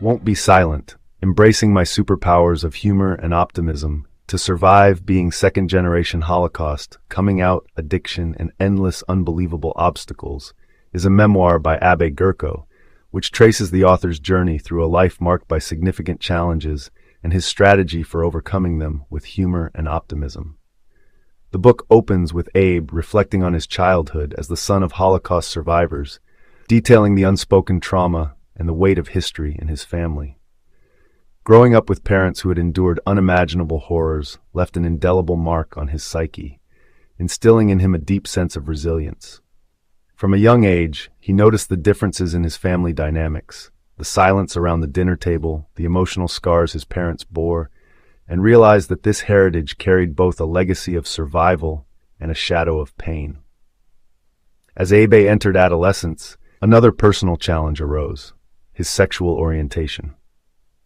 Won't be silent, embracing my superpowers of humor and optimism to survive being second-generation Holocaust, coming out, addiction, and endless unbelievable obstacles, is a memoir by ABE GURKO, which traces the author's journey through a life marked by significant challenges and his strategy for overcoming them with humor and optimism. The book opens with Abe reflecting on his childhood as the son of Holocaust survivors, detailing the unspoken trauma and the weight of history in his family. Growing up with parents who had endured unimaginable horrors left an indelible mark on his psyche, instilling in him a deep sense of resilience. From a young age, he noticed the differences in his family dynamics, the silence around the dinner table, the emotional scars his parents bore, and realized that this heritage carried both a legacy of survival and a shadow of pain. As Abe entered adolescence, another personal challenge arose: his sexual orientation.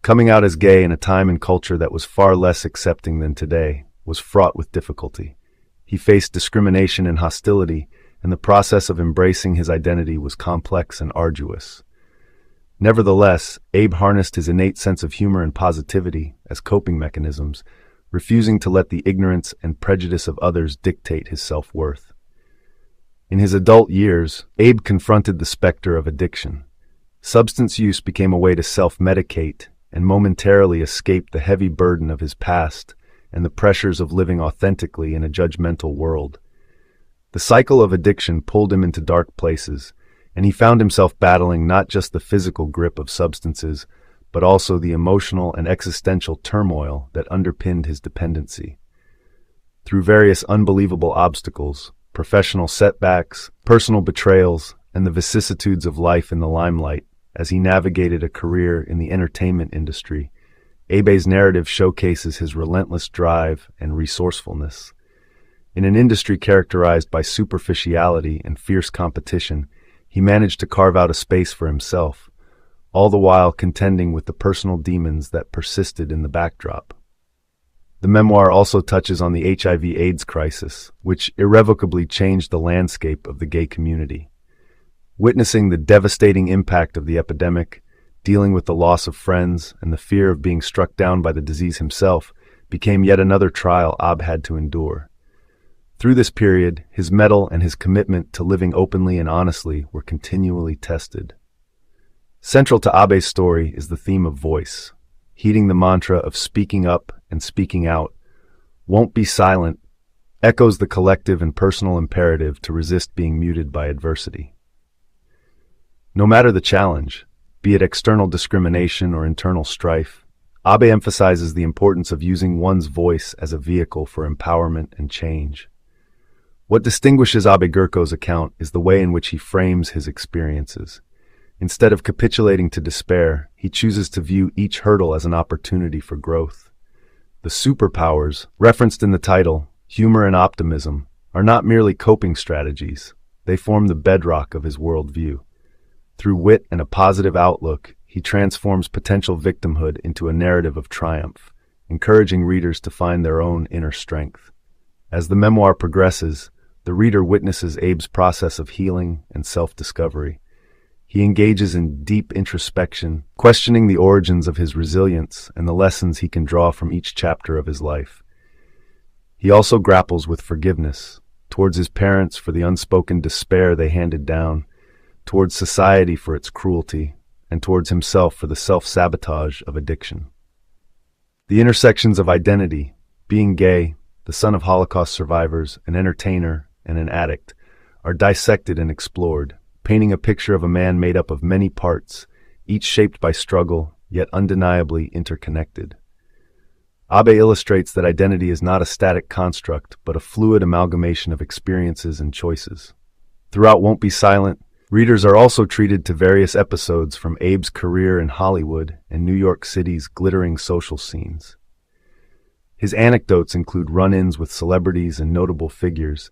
Coming out as gay in a time and culture that was far less accepting than today was fraught with difficulty. He faced discrimination and hostility, and the process of embracing his identity was complex and arduous. Nevertheless, Abe harnessed his innate sense of humor and positivity as coping mechanisms, refusing to let the ignorance and prejudice of others dictate his self-worth. In his adult years, Abe confronted the specter of addiction. Substance use became a way to self-medicate and momentarily escape the heavy burden of his past and the pressures of living authentically in a judgmental world. The cycle of addiction pulled him into dark places, and he found himself battling not just the physical grip of substances, but also the emotional and existential turmoil that underpinned his dependency. Through various unbelievable obstacles, professional setbacks, personal betrayals, and the vicissitudes of life in the limelight as he navigated a career in the entertainment industry. ABE's narrative showcases his relentless drive and resourcefulness. In an industry characterized by superficiality and fierce competition, he managed to carve out a space for himself, all the while contending with the personal demons that persisted in the backdrop. The memoir also touches on the HIV/AIDS crisis, which irrevocably changed the landscape of the gay community. Witnessing the devastating impact of the epidemic, dealing with the loss of friends, and the fear of being struck down by the disease himself became yet another trial ABE had to endure. Through this period, his mettle and his commitment to living openly and honestly were continually tested. Central to ABE's story is the theme of voice. Heeding the mantra of speaking up and speaking out, "Won't be silent," echoes the collective and personal imperative to resist being muted by adversity. No matter the challenge, be it external discrimination or internal strife, ABE emphasizes the importance of using one's voice as a vehicle for empowerment and change. What distinguishes ABE GURKO's account is the way in which he frames his experiences. Instead of capitulating to despair, he chooses to view each hurdle as an opportunity for growth. The superpowers, referenced in the title, humor and optimism, are not merely coping strategies. They form the bedrock of his worldview. Through wit and a positive outlook, he transforms potential victimhood into a narrative of triumph, encouraging readers to find their own inner strength. As the memoir progresses, the reader witnesses Abe's process of healing and self-discovery. He engages in deep introspection, questioning the origins of his resilience and the lessons he can draw from each chapter of his life. He also grapples with forgiveness, towards his parents for the unspoken despair they handed down, towards society for its cruelty, and towards himself for the self-sabotage of addiction. The intersections of identity, being gay, the son of Holocaust survivors, an entertainer, and an addict, are dissected and explored, painting a picture of a man made up of many parts, each shaped by struggle, yet undeniably interconnected. ABE illustrates that identity is not a static construct, but a fluid amalgamation of experiences and choices. Throughout Won't Be Silent, readers are also treated to various episodes from Abe's career in Hollywood and New York City's glittering social scenes. His anecdotes include run-ins with celebrities and notable figures,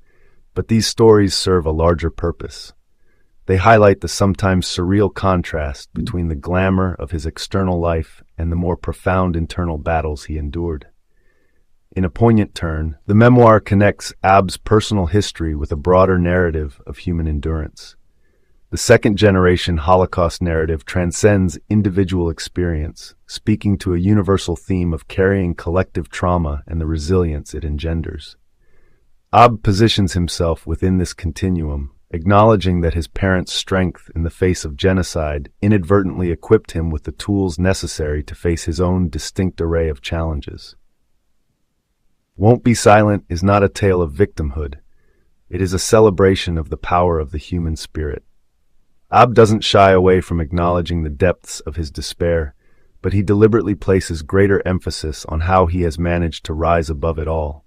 but these stories serve a larger purpose. They highlight the sometimes surreal contrast between the glamour of his external life and the more profound internal battles he endured. In a poignant turn, the memoir connects Abe's personal history with a broader narrative of human endurance. The second-generation Holocaust narrative transcends individual experience, speaking to a universal theme of carrying collective trauma and the resilience it engenders. ABE positions himself within this continuum, acknowledging that his parents' strength in the face of genocide inadvertently equipped him with the tools necessary to face his own distinct array of challenges. Won't Be Silent is not a tale of victimhood. It is a celebration of the power of the human spirit. ABE doesn't shy away from acknowledging the depths of his despair, but he deliberately places greater emphasis on how he has managed to rise above it all.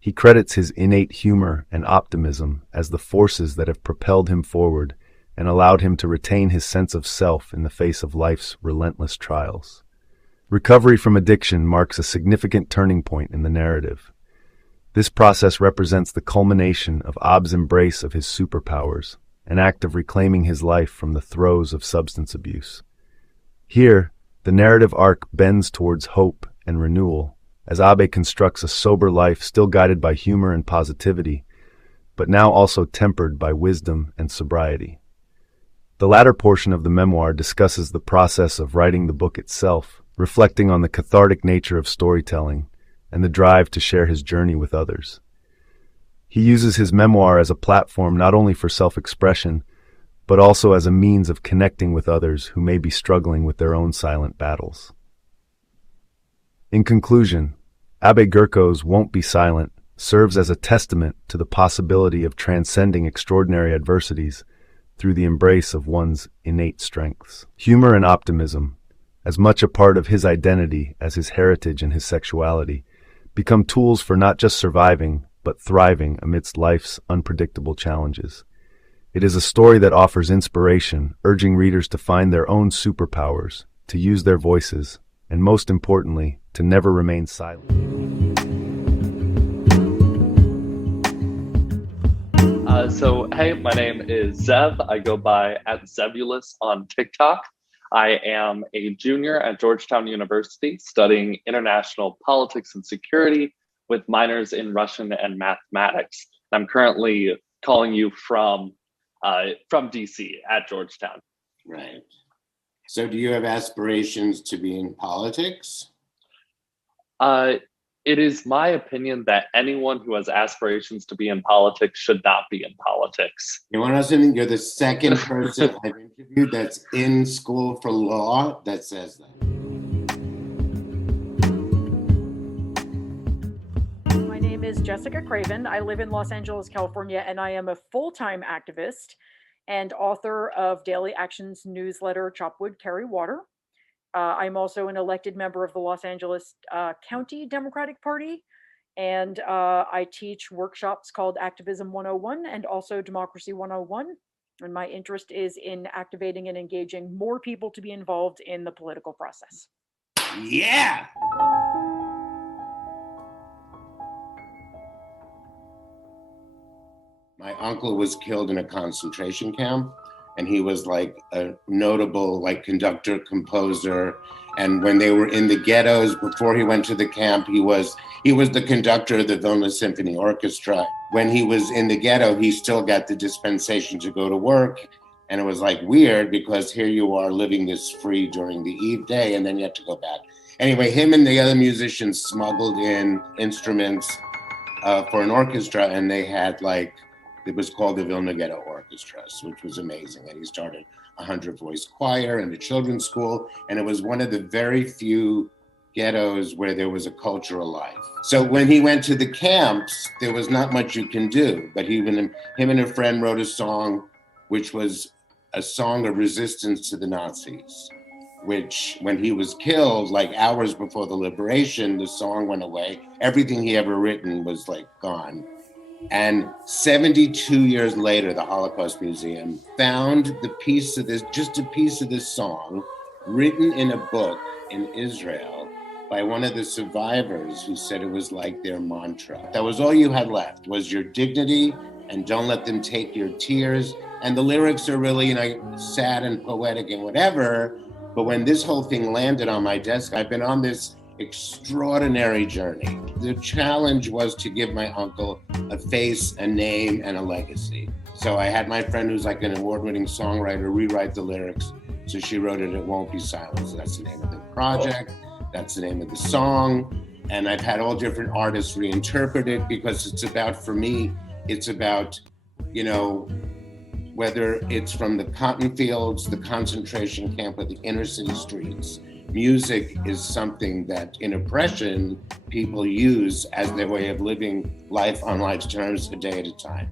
He credits his innate humor and optimism as the forces that have propelled him forward and allowed him to retain his sense of self in the face of life's relentless trials. Recovery from addiction marks a significant turning point in the narrative. This process represents the culmination of Abe's embrace of his superpowers, an act of reclaiming his life from the throes of substance abuse. Here, the narrative arc bends towards hope and renewal, as Abe constructs a sober life still guided by humor and positivity, but now also tempered by wisdom and sobriety. The latter portion of the memoir discusses the process of writing the book itself, reflecting on the cathartic nature of storytelling and the drive to share his journey with others. He uses his memoir as a platform not only for self-expression, but also as a means of connecting with others who may be struggling with their own silent battles. In conclusion, ABE GURKO's Won't Be Silent serves as a testament to the possibility of transcending extraordinary adversities through the embrace of one's innate strengths. Humor and optimism, as much a part of his identity as his heritage and his sexuality, become tools for not just surviving, but thriving amidst life's unpredictable challenges. It is a story that offers inspiration, urging readers to find their own superpowers, to use their voices, and most importantly, to never remain silent. Hey, my name is Zev. I go by @Zebulus on TikTok. I am a junior at Georgetown University studying international politics and security with minors in Russian and mathematics. I'm currently calling you from DC at Georgetown. Right. So do you have aspirations to be in politics? It is my opinion that anyone who has aspirations to be in politics should not be in politics. You want to know something? You're the second person I've interviewed that's in school for law that says that. My name is Jessica Craven. I live in Los Angeles, California, and I am a full-time activist and author of Daily Actions newsletter, Chop Wood, Carry Water. I'm also an elected member of the Los Angeles County Democratic Party, and I teach workshops called Activism 101 and also Democracy 101. And my interest is in activating and engaging more people to be involved in the political process. Yeah! My uncle was killed in a concentration camp, and he was like a notable conductor, composer. And when they were in the ghettos, before he went to the camp, he was the conductor of the Vilna Symphony Orchestra. When he was in the ghetto, he still got the dispensation to go to work. And it was weird because here you are living this free during the Eve day, and then you have to go back. Anyway, him and the other musicians smuggled in instruments for an orchestra, and they had it was called the Vilna Ghetto Orchestra, which was amazing. And he started a 100-voice choir and a children's school. And it was one of the very few ghettos where there was a cultural life. So when he went to the camps, there was not much you can do. But him and a friend wrote a song, which was a song of resistance to the Nazis, which when he was killed, hours before the liberation, the song went away. Everything he ever written was gone. And 72 years later, the Holocaust Museum found just a piece of this song written in a book in Israel by one of the survivors who said it was their mantra. That was all you had left, was your dignity, and don't let them take your tears. And the lyrics are really, sad and poetic and whatever. But when this whole thing landed on my desk, I've been on this extraordinary journey. The challenge was to give my uncle a face, a name, and a legacy. So I had my friend who's an award-winning songwriter rewrite the lyrics. So she wrote It Won't Be Silence. That's the name of the project. That's the name of the song. And I've had all different artists reinterpret it because for me, it's about, whether it's from the cotton fields, the concentration camp, or the inner city streets. Music is something that in oppression, people use as their way of living life on life's terms, a day at a time.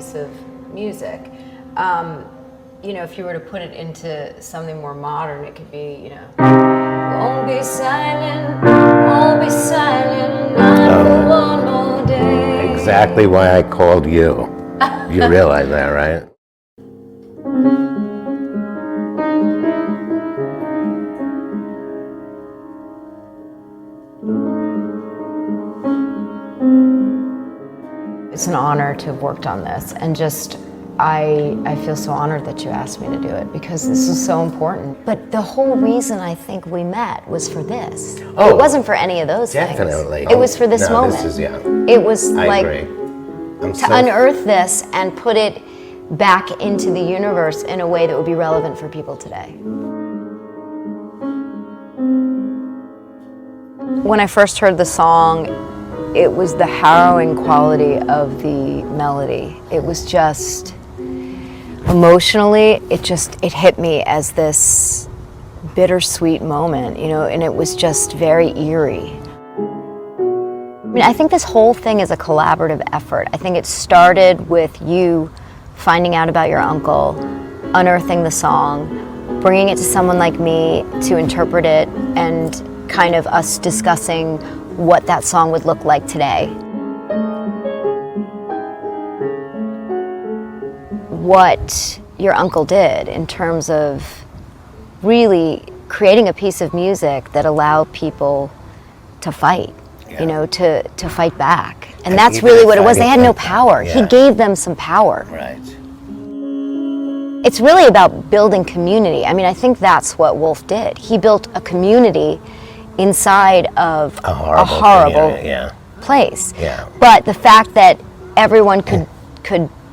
piece of music. You know, if you were to put it into something more modern, it could be, you know, won't be silent, not for one more day. Exactly why I called you. You realize that, right? It's an honor to have worked on this, and just I feel so honored that you asked me to do it, because this is so important. But the whole reason I think we met was for this. Oh, it wasn't for any of those definitely. things. It was for this No, moment. this is, yeah. It was I like agree. to unearth this and put it back into the universe in a way that would be relevant for people today. When I first heard the song, it was the harrowing quality of the melody. It was just, emotionally, it hit me as this bittersweet moment, you know, and it was just very eerie. I mean, I think this whole thing is a collaborative effort. I think it started with you finding out about your uncle, unearthing the song, bringing it to someone like me to interpret it, and kind of us discussing what that song would look like today. What your uncle did in terms of really creating a piece of music that allowed people to fight, you know, to fight back. And that's really what it was. They had no power. He gave them some power. Right. It's really about building community. I mean, I think that's what Wolf did. He built a community inside of a horrible place. Yeah. But the fact that everyone could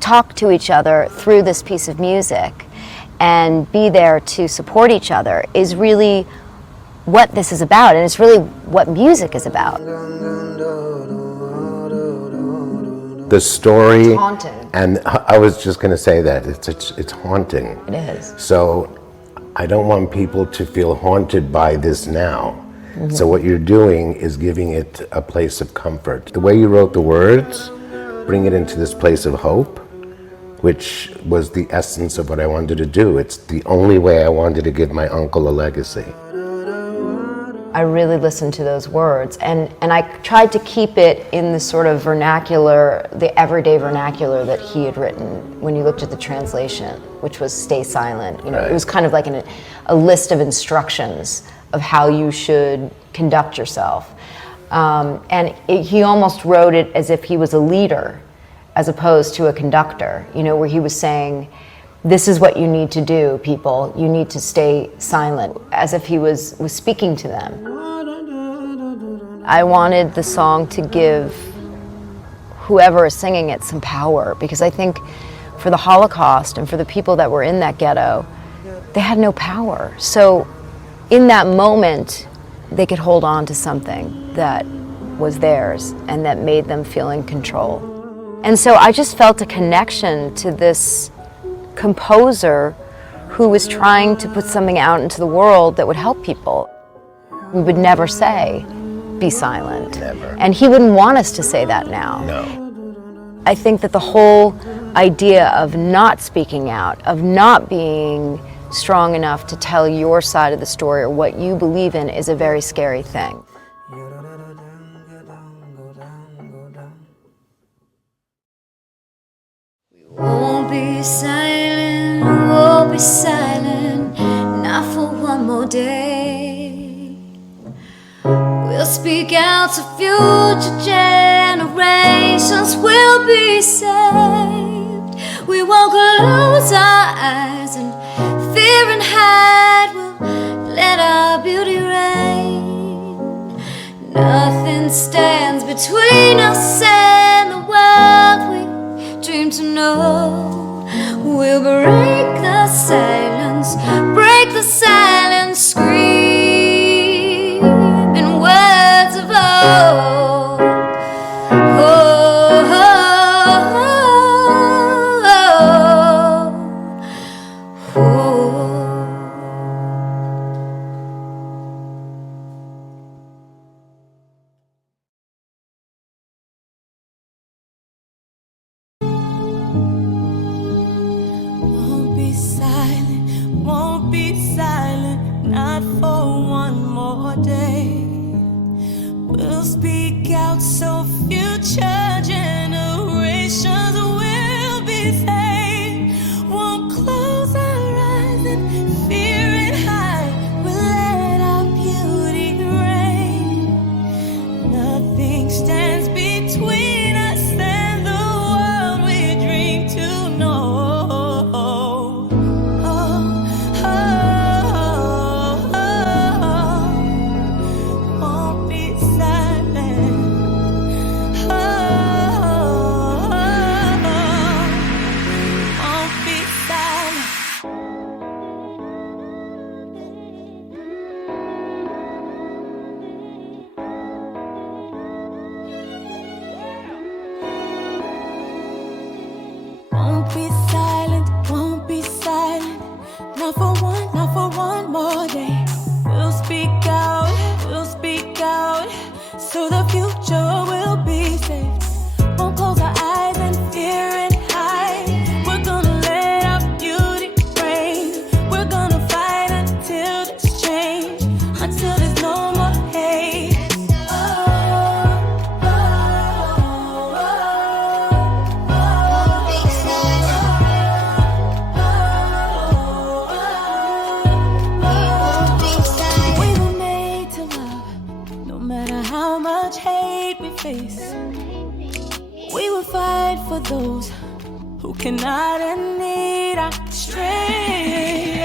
talk to each other through this piece of music and be there to support each other is really what this is about, and it's really what music is about. The story, it's haunting. And I was just going to say that it's haunting. It is. So I don't want people to feel haunted by this now. So what you're doing is giving it a place of comfort. The way you wrote the words, bring it into this place of hope, which was the essence of what I wanted to do. It's the only way I wanted to give my uncle a legacy. I really listened to those words, and I tried to keep it in the sort of vernacular, the everyday vernacular that he had written when you looked at the translation, which was stay silent. You know, It was kind of like a list of instructions of how you should conduct yourself. He almost wrote it as if he was a leader as opposed to a conductor, you know, where he was saying, this is what you need to do, people. You need to stay silent, as if he was speaking to them. I wanted the song to give whoever is singing it some power, because I think for the Holocaust and for the people that were in that ghetto, they had no power. So in that moment, they could hold on to something that was theirs and that made them feel in control. And so I just felt a connection to this composer who was trying to put something out into the world that would help people. We would never say, be silent. Never. And he wouldn't want us to say that now. No. I think that the whole idea of not speaking out, of not being strong enough to tell your side of the story or what you believe in, is a very scary thing. Won't be silent, not for one more day. We'll speak out so future generations will be saved. We won't close our eyes and fear and hide. We'll let our beauty reign. Nothing stands between us and the world we dream to know. We'll break the silence, scream in words of old. Oh, oh, oh, oh. not for one more day. We'll speak out so future generations will be saved. Won't close our eyes in fear and hide. We'll let our beauty reign. Nothing stands between us and the world we dream to know. Won't be silent. Won't be silent. Won't be silent, won't be silent. Not for one more day. We'll speak out, so the future will be safe. Won't close our eyes and fear and hide. We're gonna let our beauty reign. We're gonna fight until there's change, until there's no more hate. We were made to love, no matter how much hate we face. We will fight for those who cannot and need our strength.